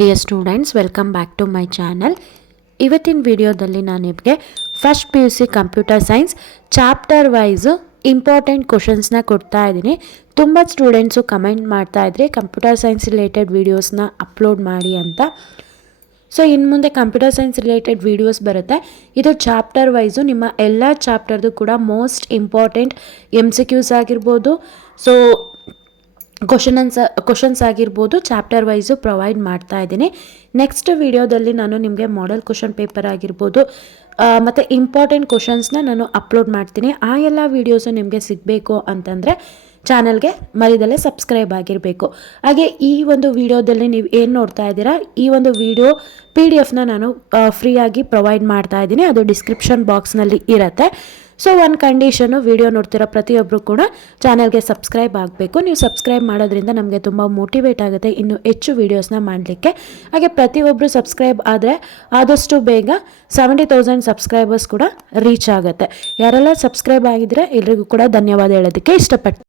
Dear students, welcome back to my channel. ಇವತ್ತಿನ ವಿಡಿಯೋದಲ್ಲಿ ನಾನು ನಿಮಗೆ first P U C computer science chapter wise important ಕ್ವಶನ್ಸ್ನ ಕೊಡ್ತಾ ಇದ್ದೀನಿ. ತುಂಬ ಸ್ಟೂಡೆಂಟ್ಸು ಕಮೆಂಟ್ ಮಾಡ್ತಾ ಇದ್ರಿ ಕಂಪ್ಯೂಟರ್ ಸೈನ್ಸ್ ರಿಲೇಟೆಡ್ ವೀಡಿಯೋಸ್ನ ಅಪ್ಲೋಡ್ ಮಾಡಿ ಅಂತ. ಸೊ ಇನ್ನು ಮುಂದೆ ಕಂಪ್ಯೂಟರ್ ಸೈನ್ಸ್ ರಿಲೇಟೆಡ್ ವೀಡಿಯೋಸ್ ಬರುತ್ತೆ. ಇದು ಚಾಪ್ಟರ್ ವೈಸು ನಿಮ್ಮ ಎಲ್ಲ ಚಾಪ್ಟರ್ದು ಕೂಡ ಮೋಸ್ಟ್ ಇಂಪಾರ್ಟೆಂಟ್ MCQs ಆಗಿರ್ಬೋದು, ಸೊ ಕ್ವಶನ್ಸ್ ಆಗಿರ್ಬೋದು, ಚಾಪ್ಟರ್ ವೈಸು ಪ್ರೊವೈಡ್ ಮಾಡ್ತಾ ಇದ್ದೀನಿ. ನೆಕ್ಸ್ಟ್ ವಿಡಿಯೋದಲ್ಲಿ ನಾನು ನಿಮಗೆ ಮಾಡೆಲ್ ಕ್ವಶನ್ ಪೇಪರ್ ಆಗಿರ್ಬೋದು ಮತ್ತು ಇಂಪಾರ್ಟೆಂಟ್ ಕ್ವಶನ್ಸ್ನ ನಾನು ಅಪ್ಲೋಡ್ ಮಾಡ್ತೀನಿ. ಆ ಎಲ್ಲ ವೀಡಿಯೋಸು ನಿಮಗೆ ಸಿಗಬೇಕು ಅಂತಂದರೆ ಚಾನಲ್ಗೆ ಮರಿದಲ್ಲೇ ಸಬ್ಸ್ಕ್ರೈಬ್ ಆಗಿರಬೇಕು. ಹಾಗೆ ಈ ಒಂದು ವಿಡಿಯೋದಲ್ಲಿ ನೀವು ಏನು ನೋಡ್ತಾ ಇದ್ದೀರಾ, ಈ ಒಂದು ವಿಡಿಯೋ PDF ನಾನು ಫ್ರೀಯಾಗಿ ಪ್ರೊವೈಡ್ ಮಾಡ್ತಾ ಇದ್ದೀನಿ. ಅದು ಡಿಸ್ಕ್ರಿಪ್ಷನ್ ಬಾಕ್ಸ್ನಲ್ಲಿ ಇರುತ್ತೆ. ಸೊ ಒಂದು ಕಂಡೀಷನು, ವಿಡಿಯೋ ನೋಡ್ತಿರೋ ಪ್ರತಿಯೊಬ್ಬರು ಕೂಡ ಚಾನಲ್ಗೆ ಸಬ್ಸ್ಕ್ರೈಬ್ ಆಗಬೇಕು. ನೀವು ಸಬ್ಸ್ಕ್ರೈಬ್ ಮಾಡೋದ್ರಿಂದ ನಮಗೆ ತುಂಬ ಮೋಟಿವೇಟ್ ಆಗುತ್ತೆ ಇನ್ನೂ ಹೆಚ್ಚು ವೀಡಿಯೋಸ್ನ ಮಾಡಲಿಕ್ಕೆ. ಹಾಗೆ ಪ್ರತಿಯೊಬ್ಬರು ಸಬ್ಸ್ಕ್ರೈಬ್ ಆದರೆ ಆದಷ್ಟು ಬೇಗ 70,000 ಸಬ್ಸ್ಕ್ರೈಬರ್ಸ್ ಕೂಡ ರೀಚ್ ಆಗುತ್ತೆ. ಯಾರೆಲ್ಲ ಸಬ್ಸ್ಕ್ರೈಬ್ ಆಗಿದ್ರೆ ಎಲ್ರಿಗೂ ಕೂಡ ಧನ್ಯವಾದ ಹೇಳೋದಕ್ಕೆ ಇಷ್ಟಪಡ್ತೀನಿ.